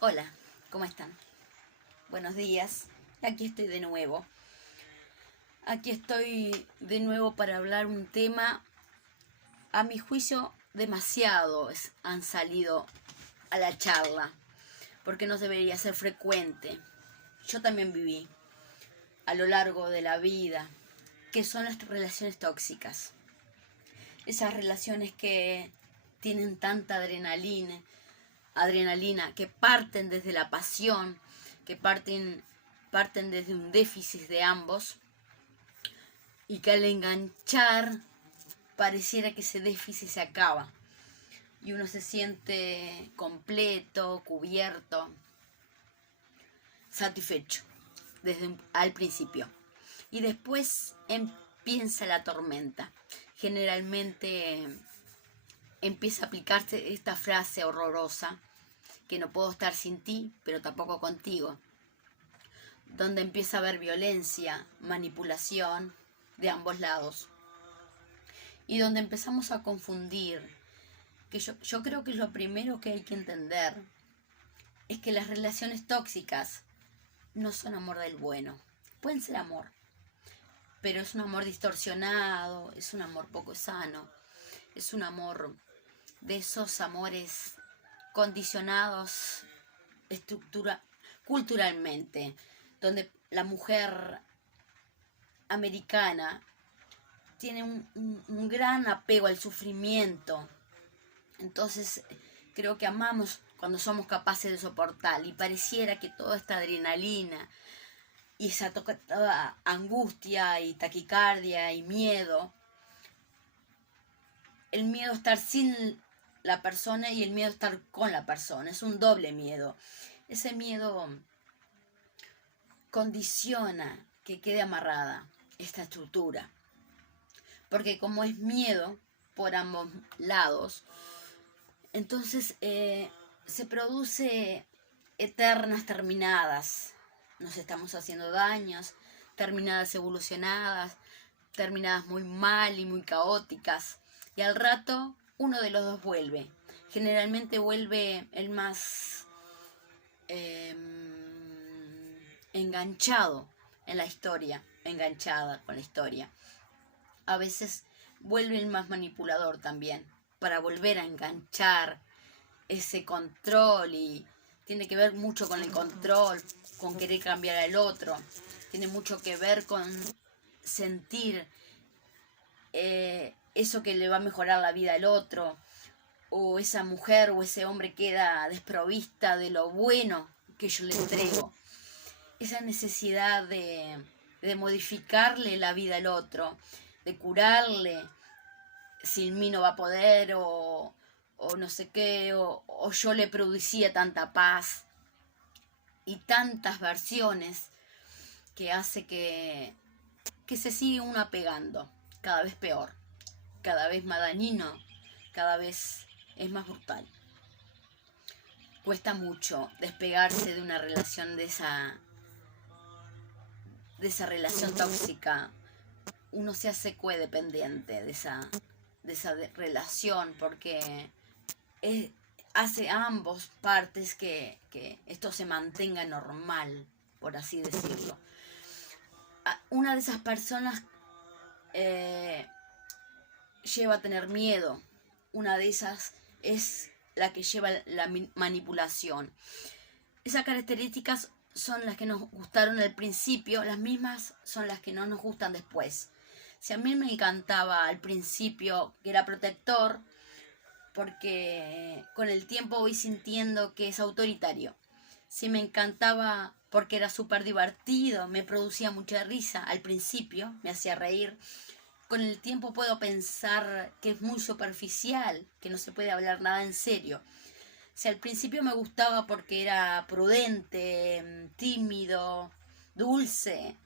Hola, ¿cómo están? Buenos días. Aquí estoy de nuevo. Aquí estoy de nuevo para hablar un tema, a mi juicio, demasiados han salido a la charla, porque no debería ser frecuente. Yo también viví a lo largo de la vida, que son las relaciones tóxicas. Esas relaciones que tienen tanta adrenalina, que parten desde la pasión, que parten desde un déficit de ambos y que al enganchar pareciera que ese déficit se acaba y uno se siente completo, cubierto, satisfecho al principio. Y después empieza la tormenta. Generalmente empieza a aplicarse esta frase horrorosa, que no puedo estar sin ti, pero tampoco contigo, donde empieza a haber violencia, manipulación de ambos lados, y donde empezamos a confundir, que yo creo que lo primero que hay que entender es que las relaciones tóxicas no son amor del bueno. Pueden ser amor, pero es un amor distorsionado, es un amor poco sano, es un amor de esos amores condicionados culturalmente, donde la mujer americana tiene un gran apego al sufrimiento. Entonces creo que amamos cuando somos capaces de soportar, y pareciera que toda esta adrenalina y esa toda angustia y taquicardia y miedo, el miedo a estar sin la persona y el miedo a estar con la persona, es un doble miedo. Ese miedo condiciona que quede amarrada esta estructura, porque como es miedo por ambos lados, entonces se produce eternas terminadas. Nos estamos haciendo daños, terminadas evolucionadas, terminadas muy mal y muy caóticas. Y al rato uno de los dos vuelve. Generalmente vuelve el más enganchado en la historia, enganchada con la historia. A veces vuelve el más manipulador también, para volver a enganchar ese control, y tiene que ver mucho con el control, con querer cambiar al otro, tiene mucho que ver con sentir eso que le va a mejorar la vida al otro, o esa mujer o ese hombre queda desprovista de lo bueno que yo le entrego. Esa necesidad de modificarle la vida al otro, de curarle, sin mí no va a poder, o no sé qué, o yo le producía tanta paz, y tantas versiones que hace que se sigue uno apegando, cada vez peor, cada vez más dañino, cada vez es más brutal. Cuesta mucho despegarse de una relación de esa relación tóxica. Uno se hace codependiente de esa relación, porque es, hace a ambos partes que esto se mantenga normal, por así decirlo. Una de esas personas lleva a tener miedo. Una de esas es la que lleva la manipulación. Esas características son las que nos gustaron al principio, las mismas son las que no nos gustan después. Si a mí me encantaba al principio que era protector, porque con el tiempo voy sintiendo que es autoritario. Si me encantaba porque era súper divertido, me producía mucha risa al principio, me hacía reír, con el tiempo puedo pensar que es muy superficial, que no se puede hablar nada en serio. Si al principio me gustaba porque era prudente, tímido, dulce,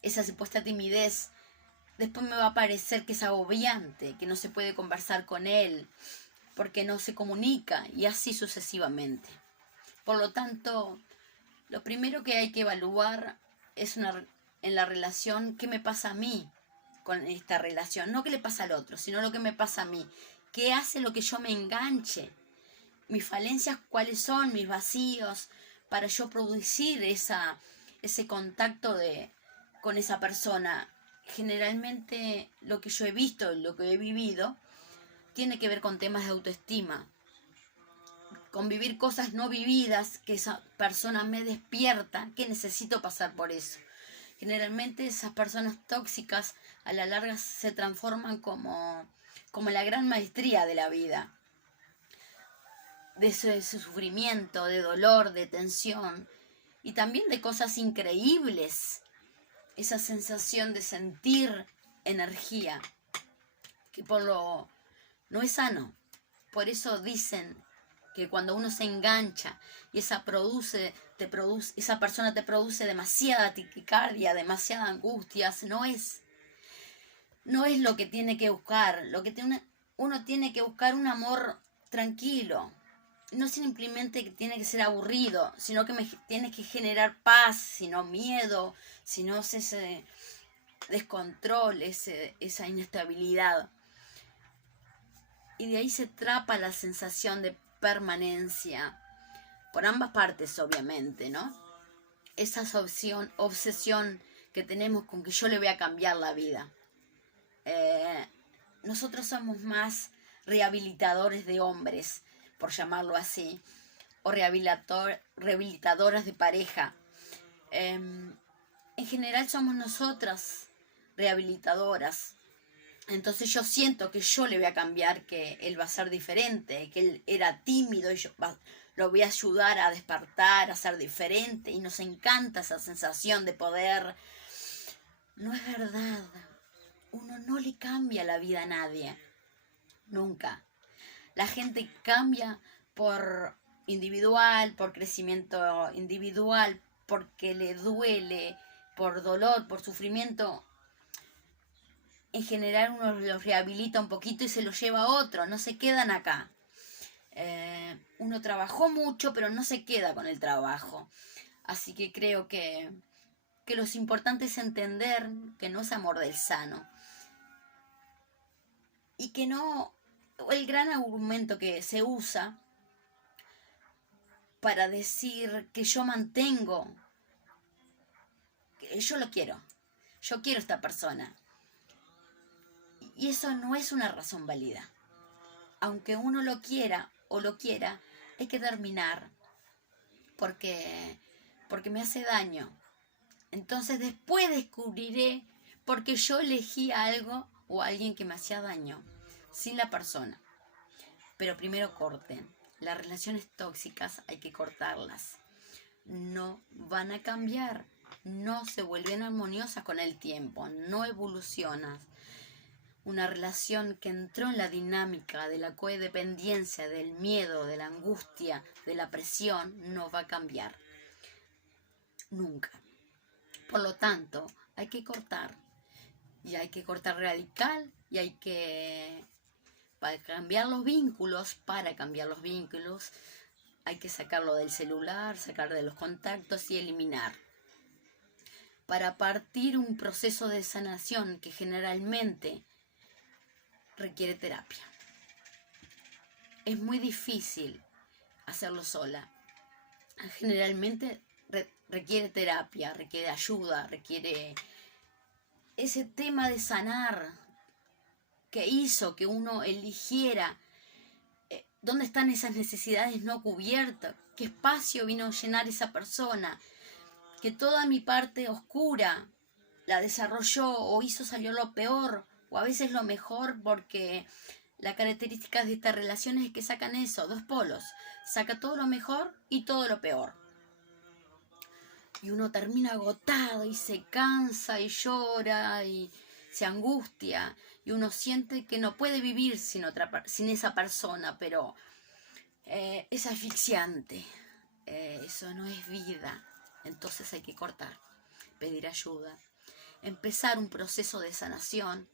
esa supuesta timidez, después me va a parecer que es agobiante, que no se puede conversar con él, porque no se comunica, y así sucesivamente. Por lo tanto, lo primero que hay que evaluar es en la relación, qué me pasa a mí con esta relación. No qué le pasa al otro, sino lo que me pasa a mí. ¿Qué hace lo que yo me enganche? mis falencias, cuáles son mis vacíos, para yo producir ese contacto con esa persona. Generalmente lo que yo he visto, lo que he vivido, tiene que ver con temas de autoestima, con vivir cosas no vividas, que esa persona me despierta, que necesito pasar por eso. Generalmente esas personas tóxicas a la larga se transforman como la gran maestría de la vida, de ese sufrimiento, de dolor, de tensión y también de cosas increíbles, esa sensación de sentir energía, que no es sano. Por eso dicen que cuando uno se engancha y esa persona te produce demasiada taquicardia, demasiada angustias, no es lo que tiene que buscar. Uno tiene que buscar un amor tranquilo. No simplemente que tiene que ser aburrido, sino que tiene que generar paz, sino miedo, sino ese descontrol, esa inestabilidad. Y de ahí se trapa la sensación de permanencia, por ambas partes obviamente, ¿no? Esa obsesión que tenemos con que yo le voy a cambiar la vida. Nosotros somos más rehabilitadores de hombres, por llamarlo así, o rehabilitadoras de pareja. En general somos nosotras rehabilitadoras. Entonces yo siento que yo le voy a cambiar, que él va a ser diferente, que él era tímido y yo lo voy a ayudar a despertar, a ser diferente, y nos encanta esa sensación de poder. No es verdad. Uno no le cambia la vida a nadie. Nunca. La gente cambia por crecimiento individual, porque le duele, por dolor, por sufrimiento. En general uno los rehabilita un poquito y se los lleva a otro, no se quedan acá. Uno trabajó mucho, pero no se queda con el trabajo. Así que creo que lo importante es entender que no es amor del sano. Y que no, el gran argumento que se usa para decir que yo mantengo, que yo lo quiero, yo quiero a esta persona. Y eso no es una razón válida. Aunque uno lo quiera o lo quiera, hay que terminar porque me hace daño. Entonces después descubriré por qué yo elegí algo o a alguien que me hacía daño, sin la persona. Pero primero corten. Las relaciones tóxicas hay que cortarlas. No van a cambiar. No se vuelven armoniosas con el tiempo. No evolucionan. Una relación que entró en la dinámica de la codependencia, del miedo, de la angustia, de la presión, no va a cambiar. Nunca. Por lo tanto, hay que cortar. Y hay que cortar radical y hay que... Para cambiar los vínculos, hay que sacarlo del celular, sacar de los contactos y eliminar. Para partir un proceso de sanación que generalmente requiere terapia. Es muy difícil hacerlo sola. Generalmente requiere terapia, requiere ayuda, requiere ese tema de sanar que hizo que uno eligiera dónde están esas necesidades no cubiertas, qué espacio vino a llenar esa persona, que toda mi parte oscura la desarrolló o hizo salir lo peor o a veces lo mejor, porque la característica de estas relaciones es que sacan eso, dos polos, saca todo lo mejor y todo lo peor. Y uno termina agotado y se cansa y llora y se angustia y uno siente que no puede vivir sin esa persona, pero es asfixiante. Eso no es vida. Entonces hay que cortar, pedir ayuda, empezar un proceso de sanación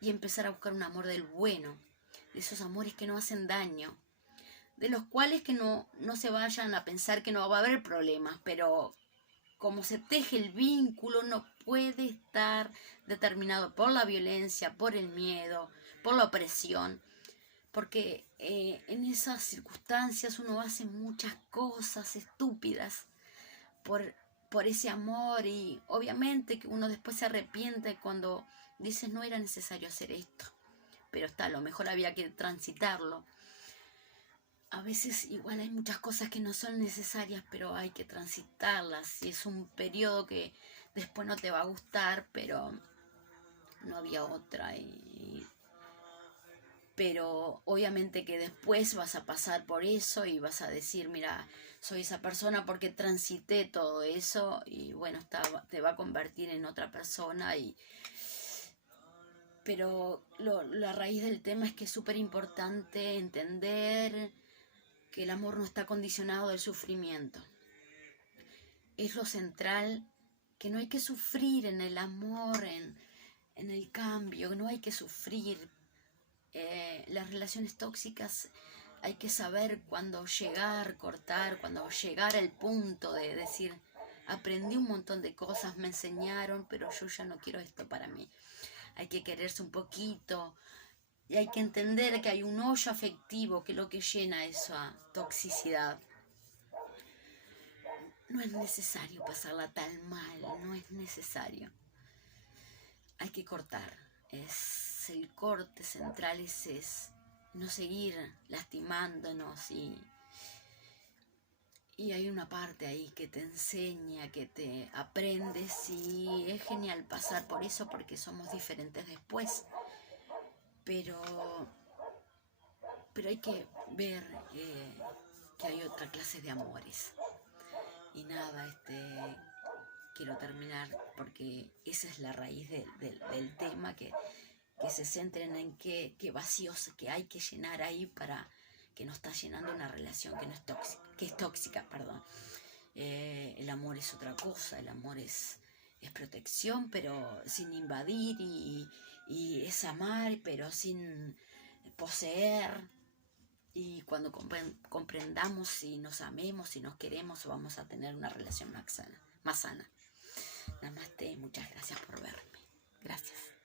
y empezar a buscar un amor del bueno, de esos amores que no hacen daño, de los cuales que no se vayan a pensar que no va a haber problemas, pero como se teje el vínculo, no puede estar determinado por la violencia, por el miedo, por la opresión, porque en esas circunstancias uno hace muchas cosas estúpidas por ese amor, y obviamente que uno después se arrepiente cuando dices no era necesario hacer esto, pero está, a lo mejor había que transitarlo. A veces igual hay muchas cosas que no son necesarias, pero hay que transitarlas, y es un periodo que después no te va a gustar, pero no había otra. Pero obviamente que después vas a pasar por eso y vas a decir, mira, soy esa persona porque transité todo eso, y bueno, te va a convertir en otra persona. Pero la raíz del tema es que es súper importante entender que el amor no está condicionado del sufrimiento. Es lo central, que no hay que sufrir en el amor, en el cambio, no hay que sufrir. Las relaciones tóxicas hay que saber cuándo llegar, cortar, cuándo llegar al punto de decir, aprendí un montón de cosas, me enseñaron, pero yo ya no quiero esto para mí. Hay que quererse un poquito y hay que entender que hay un hoyo afectivo que es lo que llena esa toxicidad. No es necesario pasarla tan mal, no es necesario. Hay que cortar. El corte central es no seguir lastimándonos, y hay una parte ahí que te enseña, que te aprendes, y es genial pasar por eso porque somos diferentes después. Pero hay que ver que hay otra clase de amores. Y nada, quiero terminar porque esa es la raíz del tema, que se centren en qué vacíos que hay que llenar ahí para que no está llenando una relación que no es tóxica, que es tóxica, perdón. El amor es otra cosa, el amor es protección, pero sin invadir, y es amar, pero sin poseer. Y cuando comprendamos y nos amemos y nos queremos, vamos a tener una relación más sana. Namaste, muchas gracias por verme. Gracias.